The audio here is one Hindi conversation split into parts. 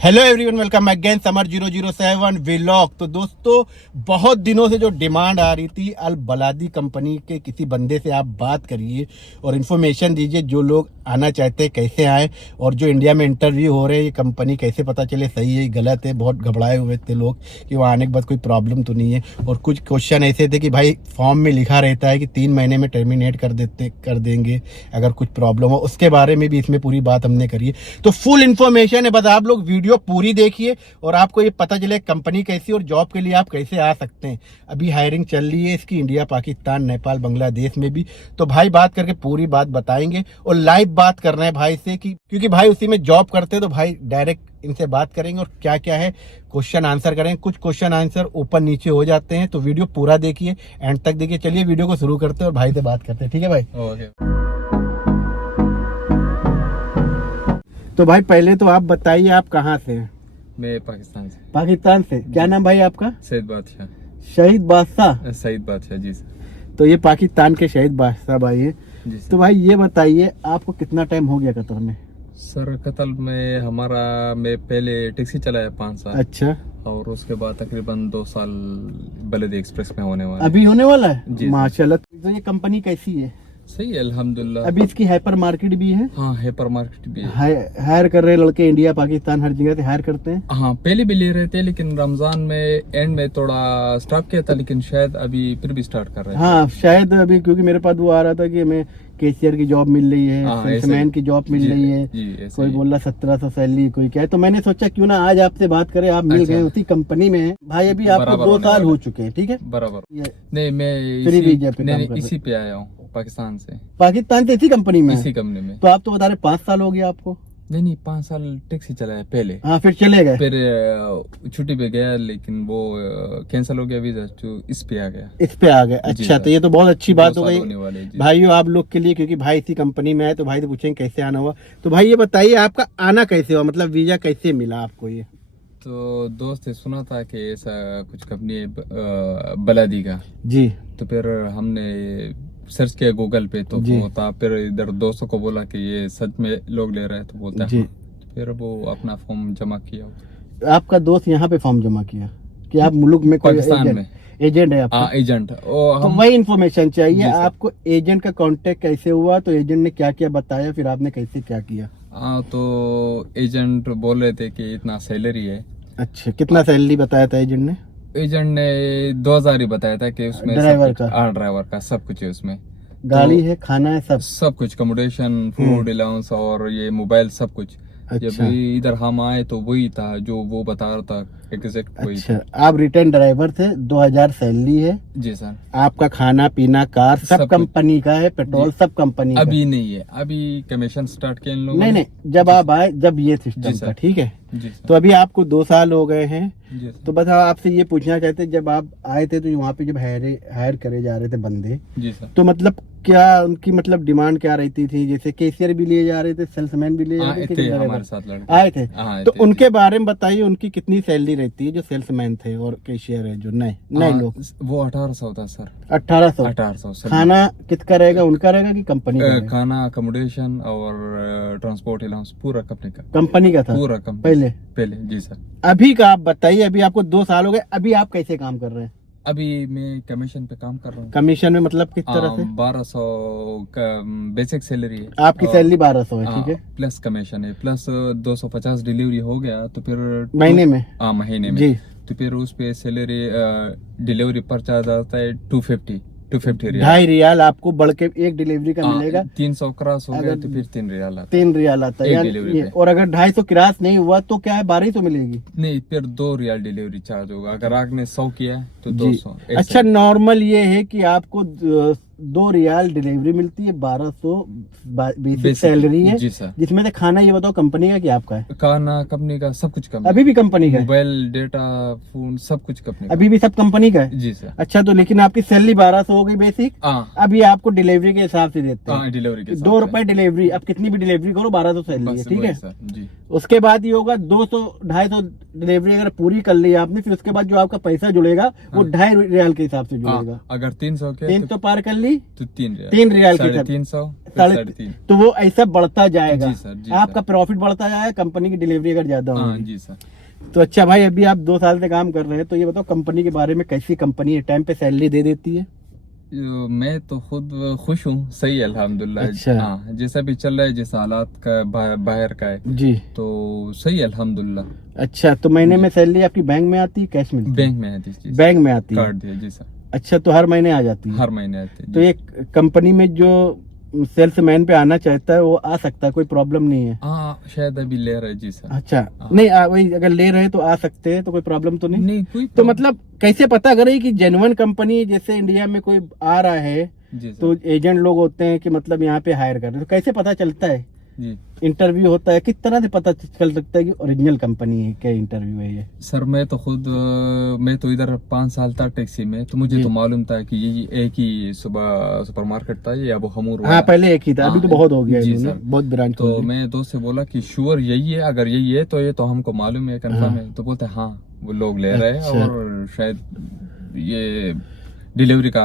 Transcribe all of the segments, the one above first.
Hello everyone, welcome again summer 007 vlog. तो दोस्तों, बहुत दिनों से जो डिमांड आ रही थी, अल बलादी कंपनी के किसी बंदे से आप बात करिए और इन्फॉर्मेशन दीजिए। जो लोग आना चाहते हैं कैसे आए, और जो इंडिया में इंटरव्यू हो रहे हैं ये कंपनी कैसे पता चले सही है गलत है। बहुत घबराए हुए थे लोग कि वहाँ आने के बाद कोई प्रॉब्लम तो नहीं है। और कुछ क्वेश्चन ऐसे थे कि भाई फॉर्म में लिखा रहता है कि 3 महीने में टर्मिनेट कर देंगे अगर कुछ प्रॉब्लम हो। उसके बारे में भी इसमें पूरी बात हमने करी है। तो फुल इन्फॉर्मेशन है, बस आप लोग वीडियो पूरी देखिए और आपको ये पता चले कंपनी कैसी और जॉब के लिए आप कैसे आ सकते हैं। अभी हायरिंग चल रही है इसकी, इंडिया, पाकिस्तान, नेपाल, बांग्लादेश में भी। तो भाई बात करके पूरी बात बताएंगे और लाइव बात करना है भाई से क्योंकि भाई उसी में जॉब करते हैं। तो भाई डायरेक्ट इनसे बात करेंगे और क्या क्या है क्वेश्चन आंसर करेंगे। कुछ क्वेश्चन आंसर ऊपर नीचे हो जाते हैं, तो वीडियो पूरा देखिए, एंड तक देखिए। चलिए वीडियो को शुरू करते हैं और भाई से बात करते हैं, ठीक है भाई? तो भाई पहले तो आप बताइए आप कहाँ से हैं? मैं पाकिस्तान से। पाकिस्तान से। क्या नाम भाई आपका? सईद बादशाह। शहीद बादशाह। सईद बादशाह जी सर। तो ये पाकिस्तान के शहीद बादशाह भाई है जी तो भाई ये बताइए आपको कितना टाइम हो गया कतर में? सर कतल में मैं पहले टैक्सी चलाया 5 साल। अच्छा। और उसके बाद तकरीबन 2 साल बलद एक्सप्रेस में होने वाला। अभी होने वाला है जी। माशाल्लाह। तो ये कंपनी कैसी है? सही है अल्हम्दुलिल्लाह। अभी इसकी हाइपर मार्केट भी है? हाँ हाइपर मार्केट भी है। हायर कर रहे लड़के, इंडिया पाकिस्तान हर जगह से हायर करते हैं। हाँ पहले भी ले रहे थे, लेकिन रमजान में एंड में थोड़ा स्टॉप किया था, लेकिन शायद अभी फिर भी स्टार्ट कर रहे हैं। हाँ शायद अभी, क्योंकि मेरे पास वो आ रहा था कि हमें कैशियर की जॉब मिल रही है, सेल्समैन की जॉब मिल रही है, कोई बोल रहा 1700 सैलरी, कोई क्या है। तो मैंने सोचा क्यों ना आज आपसे बात करें। आप मिल गए, उसी कंपनी में है भाई। अभी आपको 2 साल हो चुके हैं, ठीक है? बराबर। नहीं मैं इसी पे आया हूँ पाकिस्तान से। पाकिस्तान से इसी कंपनी में? इसी कंपनी में। तो आप तो बता रहे 5 साल हो गया आपको? नहीं 5 साल टैक्सी चलाया पहले। हाँ फिर चले गए? फिर छुट्टी पे गया, लेकिन वो कैंसिल हो गया वीजा, तो इस पे आ गया। इस पे आ गए। अच्छा, तो ये तो बहुत अच्छी बात हो गई भाइयों आप लोग के लिए, क्योंकि भाई इसी कंपनी में है। तो भाई तो पूछेंगे कैसे आना हुआ। तो भाई ये बताइए आपका आना कैसे हुआ, मतलब वीजा कैसे मिला आपको? ये तो दोस्त ने सुना था कि ऐसा कुछ कंपनी है बलादी का जी। तो फिर हमने सर्च किया गूगल पे, तो वो था। फिर इधर दोस्तों को बोला कि ये सच में लोग ले रहे हैं, तो बोलते हैं। फिर वो अपना फॉर्म जमा किया। आपका दोस्त यहाँ पे फॉर्म जमा किया कि आप मुल्क में कोई पाकिस्तान में एजेंट है आपका? एजेंट। तो वही इन्फॉर्मेशन चाहिए आपको। एजेंट का कांटेक्ट कैसे हुआ? तो एजेंट ने क्या क्या बताया, फिर आपने कैसे क्या किया? तो एजेंट बोल रहे थे कि इतना सैलरी है। अच्छा, कितना सैलरी बताया था एजेंट ने? एजेंट ने 2000 ही बताया था कि उसमें ड्राइवर का सब कुछ है उसमें। गाड़ी है, खाना है, सब कुछ, अकोमोडेशन, फूड अलाउंस और ये मोबाइल सब कुछ। अच्छा। जब इधर हम आए तो वही था जो वो बता रहा था, एग्जैक्ट वही। अच्छा, आप रिटर्न ड्राइवर थे, 2000 सैलरी है जी सर। आपका खाना पीना कार सब कंपनी का है, पेट्रोल सब कंपनी का? अभी नहीं है, अभी कमीशन स्टार्ट किया इन लोगों ने। नहीं, जब आप आए, जब ये सिस्टम था, ठीक है जी। तो अभी आपको 2 साल हो गए हैं। तो बस आपसे ये पूछना चाहते, जब आप आए थे तो वहाँ पे जब हायर करे जा रहे थे बंदे, जी सर, तो मतलब क्या उनकी मतलब डिमांड क्या रहती थी? जैसे कैशियर भी लिए जा रहे थे, सेल्समैन भी लिए जा रहे थे, हमारे साथ लड़के आए थे। तो उनके बारे में बताइए, उनकी कितनी सैलरी रहती है जो सेल्समैन थे और कैशियर है जो नए लोग? वो 1800 था सर। 1800। खाना किसका रहेगा, उनका रहेगा कि कंपनी का? खाना, अकोमोडेशन और ट्रांसपोर्ट अलाउंस पूरा कंपनी का था पूरा कंपनी पहले जी सर। अभी का आप बताइए, अभी आपको 2 साल हो गए, अभी आप कैसे काम कर रहे हैं? अभी मैं कमीशन पे काम कर रहा हूँ। कमीशन में मतलब किस तरह से? 1200 का बेसिक सैलरी है। आपकी सैलरी 1200 है, ठीक है? प्लस कमीशन है, प्लस 250 डिलीवरी हो गया तो फिर महीने में? महीने में जी। तो फिर उस पे सैलरी डिलीवरी पर चार्ज आता है 250 रियाल। 2.5 रियाल आपको बढ़ के एक डिलीवरी का मिलेगा। 300 क्रॉस हो गया तो फिर 3 रियाल आता है। 3 रियाल आता है। और अगर 250 क्रॉस नहीं हुआ तो क्या है, 1200 मिलेगी? नहीं, फिर 2 रियाल डिलीवरी चार्ज होगा। अगर आपने 100 किया तो 200। अच्छा, नॉर्मल ये है कि आपको 2 रियाल डिलीवरी मिलती है, 1200 बेसिक सैलरी है जी सर। जिसमें से खाना, ये बताओ कंपनी का कि आपका है? खाना कंपनी का, सब कुछ कंपनी। अभी भी कंपनी का? मोबाइल, डेटा, फोन सब कुछ कंपनी का। अभी भी सब कंपनी का है जी सर। अच्छा, तो लेकिन आपकी सैलरी 1200 हो गई बेसिक। अभी आपको डिलीवरी के हिसाब से देते हैं। डिलीवरी के 2 रुपए डिलीवरी। अब कितनी भी डिलीवरी करो 1200 सैलरी है, ठीक है? जी। उसके बाद ये होगा 200-250 डिलीवरी अगर पूरी कर ली आपने, फिर उसके बाद जो आपका पैसा जुड़ेगा वो 2.5 रियाल के हिसाब से जुड़ेगा। अगर 300 के 300 पार कर ली तो 3 रियाल, 3 रियाल के हिसाब 350, साढ़े 3.5। तो वो ऐसा बढ़ता जाएगा। जी सर, जी आपका प्रॉफिट बढ़ता जाएगा, कंपनी की डिलीवरी अगर ज्यादा हाँ होगी। जी सर। तो अच्छा भाई, अभी आप 2 साल से काम कर रहे हैं, तो ये बताओ कंपनी के बारे में, कैसी कंपनी है, टाइम पे सैलरी दे देती है? मैं तो खुद खुश हूँ, सही है अल्हम्दुलिल्लाह। अच्छा। हाँ, जैसा भी चल रहा है, जिस हालात का बाहर का है, जी। तो सही है अल्हम्दुलिल्लाह। अच्छा, तो महीने में सैलरी आपकी बैंक में आती है, कैश मिलती है? बैंक में आती है, बैंक में आती है, कार्ड दिया जी सर। अच्छा, तो हर महीने आ जाती है? हर महीने आती है। तो एक कंपनी में जो सेल्समैन पे आना चाहता है वो आ सकता है, कोई प्रॉब्लम नहीं है? हाँ, शायद अभी ले रहे जी सर। अच्छा, हाँ। नहीं वही अगर ले रहे हैं तो आ सकते हैं, तो कोई प्रॉब्लम तो नहीं? नहीं, कोई तो मतलब कैसे पता करें कि जेन्युइन कंपनी, जैसे इंडिया में कोई आ रहा है जी सर। तो एजेंट लोग होते हैं कि मतलब यहाँ पे हायर कर रहे हैं, तो कैसे पता चलता है? जी इंटरव्यू होता है, किस तरह से पता चल सकता है कि ओरिजिनल कंपनी है, क्या इंटरव्यू है ये? सर, मैं तो इधर 5 साल था टैक्सी में, तो मुझे जी। तो मालूम था कि ये एक ही सुपरमार्केट था, ये अबू हमूर हाँ, वाला। पहले एक ही था, अभी तो हाँ, बहुत हो गया जी इन्होंने, सर। बहुत ब्रांच खोल तो ली। मैं दोस्त से बोला कि श्योर यही है, अगर यही है तो ये तो हमको मालूम है, कंफर्म हाँ। है। तो बोलते हैं हाँ, वो लोग ले रहे हैं अच्छा। और शायद ये डिलीवरी का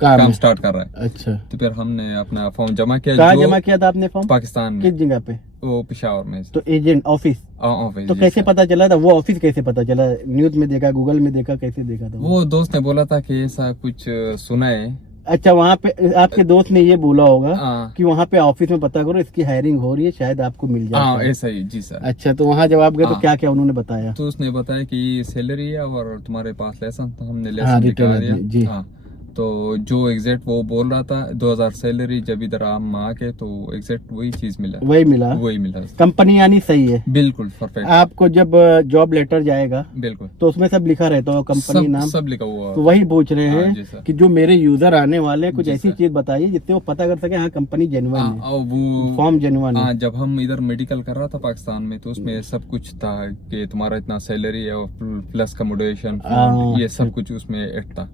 काम काम है। स्टार्ट कर रहा है। अच्छा, तो फिर हमने अपना फॉर्म जमा किया। कहाँ जो जमा किया था आपने फॉर्म? पाकिस्तान में, किस जगह पे? वो पेशावर में। तो एजेंट ऑफिस? ऑफिस तो जी कैसे सर। पता चला था वो ऑफिस? कैसे पता चला? न्यूज में देखा, गूगल में देखा, कैसे देखा था वो दोस्त ने बोला था कि ऐसा कुछ सुना है। अच्छा, वहाँ पे आपके दोस्त ने ये बोला होगा हाँ। कि वहाँ पे ऑफिस में पता करो, इसकी हायरिंग हो रही है, शायद आपको मिल हाँ, जाए। ऐसा ही जी सर। अच्छा, तो वहाँ जब आप गए तो हाँ। क्या क्या उन्होंने बताया? तो उसने बताया कि ये सैलरी है और तुम्हारे पास लाइसेंस, तो हमने हाँ, लाइसेंस दिखा रिटर्न दिया। जी। हाँ, तो जो एग्जैक्ट वो बोल रहा था 2000 सैलरी, जब इधर हम आके तो एग्जैक्ट वही चीज मिला। वही मिला? वही मिला। कंपनी यानी सही है? बिल्कुल परफेक्ट। आपको जब जॉब लेटर जाएगा बिल्कुल तो उसमें सब लिखा रहता है, कंपनी नाम सब लिखा हुआ। तो वही पूछ रहे हाँ, हैं जी सर। कि जो मेरे यूजर आने वाले हैं, कुछ जी ऐसी सर। चीज बताइए जिससे वो पता कर सके हाँ कंपनी जेन्युइन हाँ, है, और वो फॉर्म जेन्युइन है। हाँ, जब हम इधर मेडिकल कर रहा था पाकिस्तान में, तो उसमें सब कुछ था कि तुम्हारा इतना सैलरी है और प्लस कमोडेशन, हाँ, ये सब कुछ उसमें ऐड था।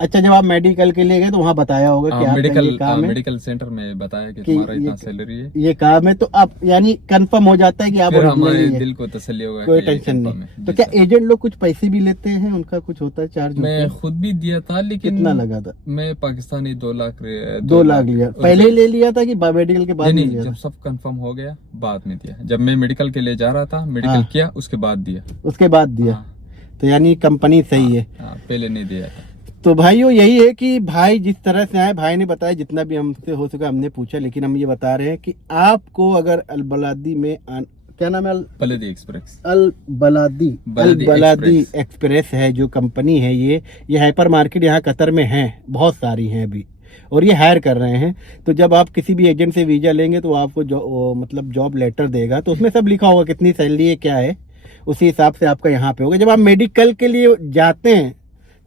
अच्छा, जब आप मेडिकल के लिए गए तो वहाँ बताया होगा कि आपका ये काम है, मेडिकल सेंटर में बताया कि कि तुम्हारा ये- इतना सैलरी है। ये काम है, तो आप यानी कंफर्म हो जाता है कि आप फिर original हमारे ही है, दिल को तसल्ली होगा कोई कि ये टेंशन confirm नहीं। है। तो जी क्या सर। एजेंट लोग कुछ पैसे भी लेते हैं? उनका कुछ होता है चार्ज? मैं खुद भी दिया था, लेकिन कितना लगा था? मैं पाकिस्तानी 2 लाख 2 लाख लिया? पहले ही ले लिया था कि मेडिकल के बाद नहीं, लिया जब था? सब कंफर्म हो गया बाद में दिया। जब मैं मेडिकल के लिए जा रहा था, मेडिकल हाँ। किया, उसके बाद दिया। उसके बाद दिया? हाँ। तो यानी कंपनी सही है। हाँ, पहले नहीं दिया था। तो भाइयों यही है कि भाई जिस तरह से आए, भाई ने बताया जितना भी हमसे हो सका हमने पूछा, लेकिन हम ये बता रहे हैं कि आपको अगर अलबलादी में क्या नाम है? बलदी एक्सप्रेस। अलबलादी एक्सप्रेस है जो कंपनी है, ये हाइपर मार्केट यहाँ कतर में है, बहुत सारी हैं अभी, और ये हायर कर रहे हैं। तो जब आप किसी भी एजेंट से वीजा लेंगे तो आपको मतलब जॉब लेटर देगा, तो उसमें सब लिखा होगा कितनी सैलरी है, क्या है, उसी हिसाब से आपका यहाँ पे होगा। जब आप मेडिकल के लिए जाते हैं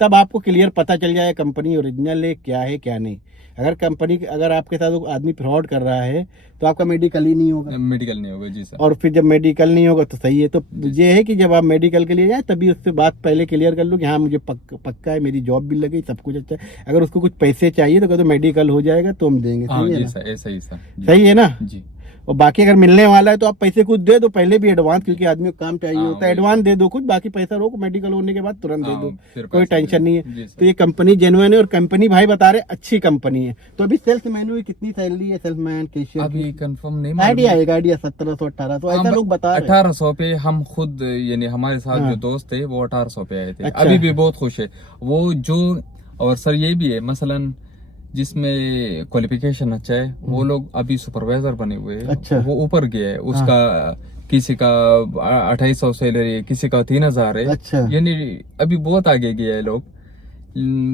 तब आपको क्लियर पता चल जाए कंपनी ओरिजिनल है, क्या है क्या नहीं। अगर आपके साथ वो आदमी फ्रॉड कर रहा है तो आपका मेडिकल ही नहीं होगा। मेडिकल नहीं होगा जी सर। और फिर जब मेडिकल नहीं होगा तो सही है। तो ये है कि जब आप मेडिकल के लिए जाए तभी उससे बात पहले क्लियर कर लो कि हाँ मुझे पक्का है, मेरी जॉब भी लगी, सब कुछ अच्छा है। अगर उसको कुछ पैसे चाहिए तो कहते मेडिकल हो जाएगा तो हम देंगे। हाँ सही है जी ना? सर, ऐसा ही सर। सही है ना? जी। और बाकी अगर मिलने वाला है तो आप पैसे कुछ दे दो पहले भी एडवांस, क्योंकि आदमी को काम चाहिए हाँ, होता है। वही। एडवांस दे दो कुछ, बाकी पैसा रोको, मेडिकल होने के बाद तुरंत दे हाँ, दो, फिर कोई पैसे टेंशन नहीं जी है। सर। तो ये कंपनी जेन्युइन है, और कंपनी भाई बता रहे अच्छी कंपनी है। तो अभी सेल्स मैन की कितनी सैलरी है, सेल्समैन कैशियर? अभी कंफर्म नहीं आइडिया है, आइडिया 1700 1800 ऐसा लोग बता रहे हैं। 1800 पे हम खुद, यानी हमारे साथ हाँ। जो दोस्त थे वो 1800 पे आए थे। अच्छा। अभी भी बहुत खुश है वो जो। और सर ये भी है, मसलन जिसमें क्वालिफिकेशन अच्छा है वो लोग अभी सुपरवाइजर बने हुए हैं। अच्छा। वो ऊपर गया है, उसका किसी का 2800 सैलरी है, किसी का 3000 है। अच्छा। यानी अभी बहुत आगे गया है लोग,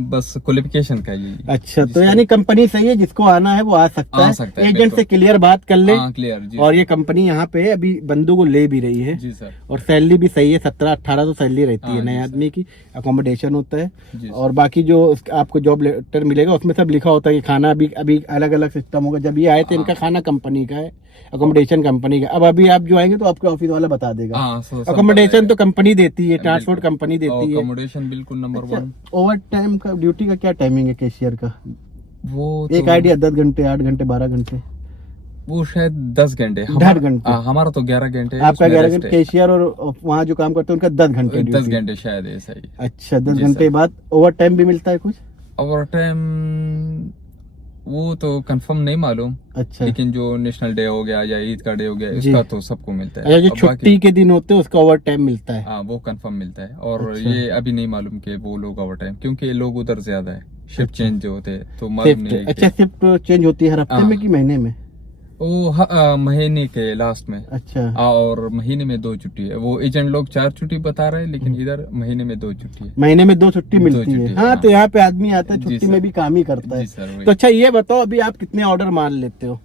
बस क्वालिफिकेशन का ही। अच्छा, तो यानी कंपनी सही है, जिसको आना है वो आ सकता आ है। सकता है, एजेंट बिल्कुल। से क्लियर बात कर ले। हाँ, क्लियर जी। और ये कंपनी यहाँ पे अभी बंदों को ले भी रही है। जी सर। और सैलरी भी सही है, 1700-1800 सैलरी रहती है हाँ, नए जी आदमी की। अकोमोडेशन होता है, जी और बाकी जो आपको जॉब लेटर मिलेगा उसमें सब लिखा होता है कि खाना अभी अलग अलग सिस्टम होगा। जब ये आए थे इनका खाना कंपनी का है, अकोमोडेशन कंपनी का। अब अभी आप जो आएंगे तो आपके ऑफिस वाला बता देगा। हाँ, सब अकोमोडेशन तो कंपनी देती है, ट्रांसपोर्ट बिल्कुल। कंपनी देती है। अकोमोडेशन बिल्कुल नंबर 1। ओवर टाइम का ड्यूटी का क्या टाइमिंग है कैशियर का? वो एक तो आइडिया, 10 घंटे, 8 घंटे, 12 घंटे? वो शायद 10 घंटे, 10 घंटे। हमारा तो 11 घंटे, आपका उसमें 11 rest घंटे, है। कैशियर और वहाँ जो काम करते हैं उनका 10 घंटे 10 ड्यूटी। घंटे शायद ऐसा ही। अच्छा, 10 जी घंटे सर। बाद ओवर टाइम भी मिलता है कुछ? ओवर टाइम वो तो कंफर्म नहीं मालूम, अच्छा लेकिन जो नेशनल डे हो गया या ईद का डे हो गया, जी। इसका तो सबको मिलता है। अच्छा, जो अब छुट्टी के दिन होते हैं उसका ओवर टाइम मिलता है? हाँ वो कंफर्म मिलता है। और अच्छा। ये अभी नहीं मालूम कि वो लोग ओवर टाइम, क्योंकि लोग उधर ज्यादा है, शिफ्ट अच्छा। चेंज जो होते हैं तो मालूम शिफ्ट, नहीं अच्छा शिफ्ट चेंज होती है हर हफ्ते में हाँ। कि महीने में? वो महीने के लास्ट में। अच्छा और महीने में 2 छुट्टी है। वो एजेंट लोग 4 छुट्टी बता रहे हैं, लेकिन इधर महीने में 2 छुट्टी है। महीने में 2 छुट्टी 2 मिलती है। छुट्टी, हाँ, हाँ। तो यहाँ पे आदमी आता है जी छुट्टी सर। में भी काम ही करता है। जी सर, वही। तो अच्छा ये बताओ, अभी आप कितने ऑर्डर मान लेते हो?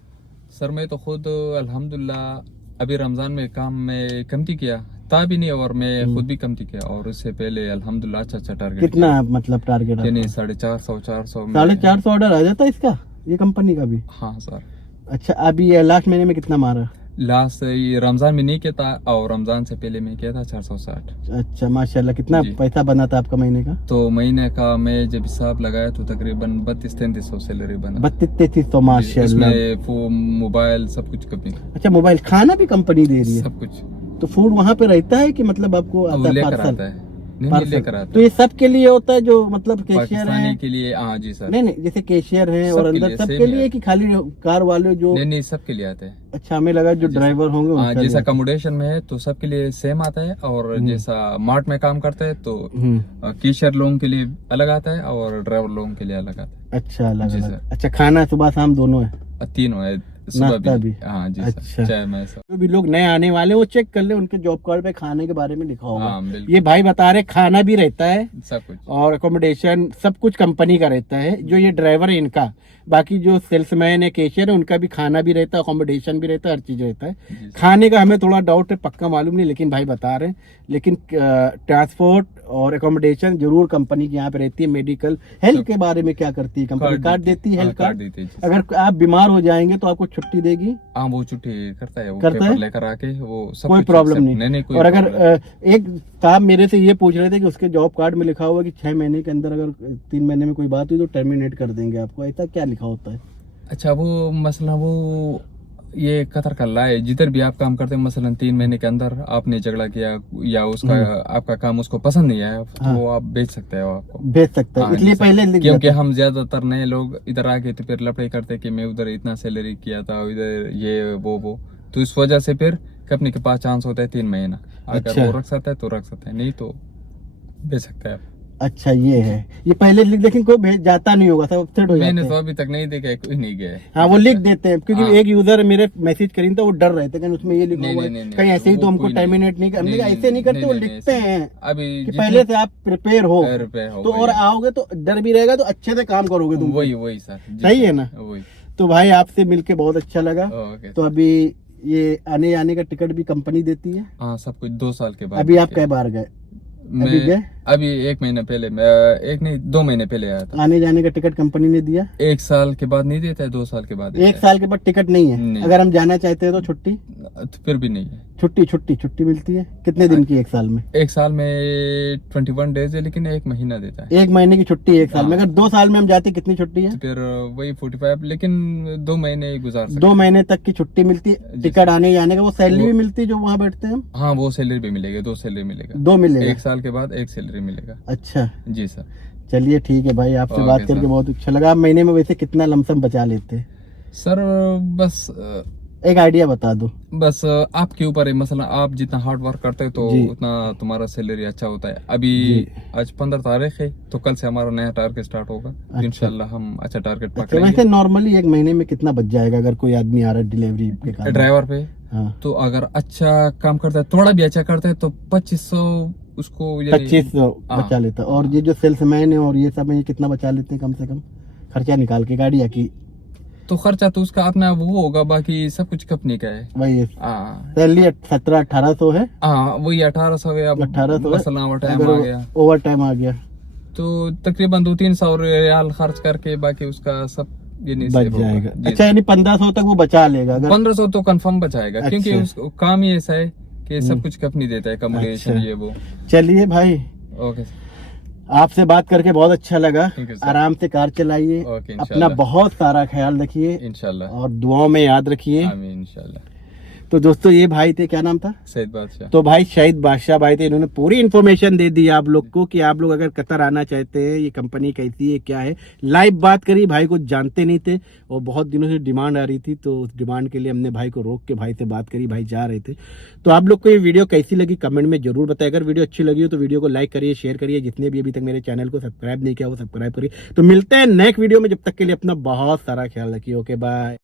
सर मैं तो खुद अल्हम्दुलिल्लाह अभी रमजान में काम में कमती किया था भी नहीं, और मैं खुद भी कमती किया, और उससे पहले अल्हम्दुलिल्लाह अच्छा टारगेट कितना मतलब टारगेट आपका? यानी 450 में। 450 ऑर्डर आ जाता है इसका, ये कंपनी का भी? हाँ सर। अच्छा, अभी ये लास्ट महीने में कितना मारा? लास्ट ये रमजान में नहीं किया था, और रमजान से पहले मैं किया था 460। अच्छा माशाल्लाह, कितना जी। पैसा बना था आपका महीने का? तो महीने का मैं जब हिसाब लगाया तो तकरीबन 32-33 सैलरी बना। 32-33 माशाल्लाह। इसमें वो मोबाइल सब कुछ कंपनी, अच्छा, मोबाइल खाना भी कंपनी दे रही है? सब कुछ तो फूड वहाँ पे रहता है कि मतलब आपको वो आता है लेकर पार्सल? आता है। नहीं पार्सल लेकर आता तो है। ये सब के लिए होता है जो मतलब कैशियर पाकिस्तानी है? के लिए, हाँ जी सर। नहीं नहीं, जैसे कैशियर है और सबके अंदर लिए सबके same लिए है। कि खाली कार वाले जो? नहीं सबके लिए आते हैं। अच्छा, हमें लगा जो जैसा- ड्राइवर होंगे हाँ, उनका जैसा लिए। अकोमोडेशन में है तो सबके लिए सेम आता है, और जैसा मार्ट में काम करता है तो हम्म, कैशियर लोगों के लिए अलग आता है, और ड्राइवर लोगों के लिए अलग आता अच्छा अलग जी अलग। सर। अच्छा, खाना सुबह शाम दोनों है? है। तीनों है, सुबह नाश्ता भी। भी? हाँ जी अच्छा। सर, चाय में सब। जो भी लोग नए आने वाले हैं वो चेक कर ले, उनके जॉब कार्ड पे खाने के बारे में लिखा होगा। हाँ बिल्कुल, ये भाई बता रहे खाना भी रहता है सब कुछ। और अकोमोडेशन सब कुछ कंपनी का रहता है। जो ये ड्राइवर है इनका, बाकी जो सेल्समैन है कैशियर है उनका भी खाना भी रहता है, अकोमोडेशन भी रहता है, हर चीज रहता है। जी सर। खाने का हमें थोड़ा डाउट है, पक्का मालूम नहीं, लेकिन भाई बता रहे हैं। लेकिन ट्रांसपोर्ट और अकोमोडेशन जरूर कंपनी की यहाँ पे रहती है। मेडिकल हेल्थ के बारे में क्या करती है कंपनी? कार्ड देती है, हेल्थ कार्ड कार्ड? देती है जी सर। अगर आप बीमार हो जाएंगे तो आपको छुट्टी देगी? हाँ वो छुट्टी करता है, वो करता पेपर है? लेकर आके वो सब कोई कुछ प्रॉब्लम accept- नहीं? नहीं कोई और अगर problem एक साहब मेरे से ये पूछ रहे थे कि उसके जॉब कार्ड में लिखा हुआ है कि 6 महीने के अंदर अगर 3 महीने में कोई बात हुई तो टर्मिनेट कर देंगे आपको, ऐसा क्या लिखा होता है? अच्छा वो मसला वो ये कतर का ला है, जिधर भी आप काम करते हैं, मसलन 3 महीने के अंदर आपने झगड़ा किया या उसका आपका काम उसको पसंद नहीं आया, तो हाँ। वो आप बेच सकते हो आपको। भेज सकता है, हाँ, इसलिए जैसे- पहले लिख क्योंकि देता है। हम ज्यादातर नए लोग इधर आके तो फिर लफड़े करते कि मैं उधर इतना सैलरी किया था, इधर ये वो, तो इस वजह से फिर कंपनी के पास चांस होता है 3 महीना। अगर अच्छा। वो रख सकता है तो रख सकता है, नहीं तो बेच सकता है। अच्छा ये है, ये पहले लिख, लेकिन कोई भेज जाता नहीं होगा, सब अपसेट हो मैंने जाते तो हैं। अभी तक नहीं देखा, कोई नहीं गया है। हाँ वो लिख देते हैं, क्योंकि हाँ। एक यूजर मेरे मैसेज करी था, वो डर रहे थे कहीं उसमें ये लिखा नहीं, हुआ है नहीं, नहीं, कहीं ऐसे ही तो वो हमको कोई नहीं। टर्मिनेट नहीं कर, हमने कहा ऐसे नहीं करते, वो लिखते ऐसे- हैं अभी कि जितने- पहले से आप प्रिपेयर हो रुपए हो तो, वही। और आओगे तो डर भी रहेगा तो अच्छे से काम करोगे तुम। वही सर, जी सही सर, है ना? वही। तो भाई आपसे मिलके बहुत अच्छा लगा। ओके तो अभी ये आने जाने का टिकट भी कंपनी देती है? हाँ सब कुछ 2 साल के बाद। अभी आप कई बार गए? अभी गए? अभी 1 महीना पहले, मैं 1 नहीं 2 महीने पहले आया था। आने जाने का टिकट कंपनी ने दिया? 1 साल के बाद नहीं देता है, 2 साल के बाद देता 1 साल के बाद टिकट नहीं है? नहीं। अगर हम जाना चाहते हैं तो छुट्टी? है। तो फिर भी नहीं है। छुट्टी मिलती है कितने दिन की 1 साल में? 1 साल में 21 डेज है, लेकिन 1 महीना देता है। 1 महीने की छुट्टी 1 साल में। हाँ। अगर 2 साल में हम जाते कितनी छुट्टी है? तो फिर वही 45, लेकिन 2 महीने ही गुजार सकते 2 महीने तक की छुट्टी मिलती है, जी टिकट आने जाने का। वो सैलरी भी वो- मिलती है जो वहाँ बैठते हैं हम? हैं। हाँ वो सैलरी भी मिलेगा, 2 सैलरी मिलेगा। 2 मिलेगा? 1 साल के बाद 1 सैलरी मिलेगा। अच्छा जी सर। चलिए ठीक है भाई, आपसे ओके बात करके सर। बहुत अच्छा लगा। आप महीने में वैसे कितना लमसम बचा लेते हैं? सर बस एक आइडिया बता दो। बस आपके ऊपर है, मसला आप जितना हार्ड वर्क करते हो तो जी। उतना तुम्हारा सैलरी अच्छा होता है। अभी जी। आज 15 तारीख है, तो कल से हमारा नया टारगेट स्टार्ट होगा। अच्छा। इंशाल्लाह हम अच्छा टारगेट अच्छा, पकड़ेंगे। वैसे नॉर्मली 1 महीने में कितना बच जाएगा अगर कोई आदमी आ रहा है डिलीवरी के काम? ड्राइवर पे हाँ तो अगर अच्छा काम करता है, थोड़ा भी अच्छा करता है, तो 2500 उसको यानी- 2500 हाँ। बचा लेता है। और ये जो सेल्समैन है और ये सब है, ये कितना बचा लेते हैं कम से कम खर्चा निकाल के गाड़ी की? तो खर्चा तो उसका अपना वो होगा, बाकी सब कुछ कंपनी का है। वही हाँ सैलरी 1700-1800 है? हाँ वही 1800 है। अब 1800 है। मसला ओवर टाइम अगर आ गया ओवर टाइम आ गया तो तकरीबन 200-300 रियाल खर्च करके बाकी उसका सब ये नहीं बच सेव होगा। जाएगा। जी अच्छा, यानी 1500 तक वो बचा लेगा अगर? 1500 तो कंफर्म बचाएगा, क्योंकि अच्छा। उसको काम ही ऐसा है कि सब कुछ कंपनी देता है, अच्छा। कम्युनिकेशन ये वो। चलिए भाई, ओके आपसे बात करके बहुत अच्छा लगा। Thank you, sir. आराम से कार चलाइए, ओके, अपना इंशाल्लाह। बहुत सारा ख्याल रखिए इंशाल्लाह। और दुआओं में याद रखिए। आमीन इंशाल्लाह। तो दोस्तों ये भाई थे, क्या नाम था? सैयद बादशाह। तो भाई शहीद बादशाह भाई थे, इन्होंने पूरी इन्फॉर्मेशन दे दी आप लोग को कि आप लोग अगर कतर आना चाहते हैं, ये कंपनी कैसी है क्या है। लाइव बात करी, भाई को जानते नहीं थे और बहुत दिनों से डिमांड आ रही थी, तो उस डिमांड के लिए हमने भाई को रोक के भाई से बात करी, भाई जा रहे थे। तो आप लोग को ये वीडियो कैसी लगी कमेंट में जरूर बताएं। अगर वीडियो अच्छी लगी हो तो वीडियो को लाइक करिए, शेयर करिए। जितने भी अभी तक मेरे चैनल को सब्सक्राइब नहीं किया वो सब्सक्राइब करिए। तो मिलते हैं नेक्स्ट वीडियो में, जब तक के लिए अपना बहुत सारा ख्याल रखिए। Okay bye.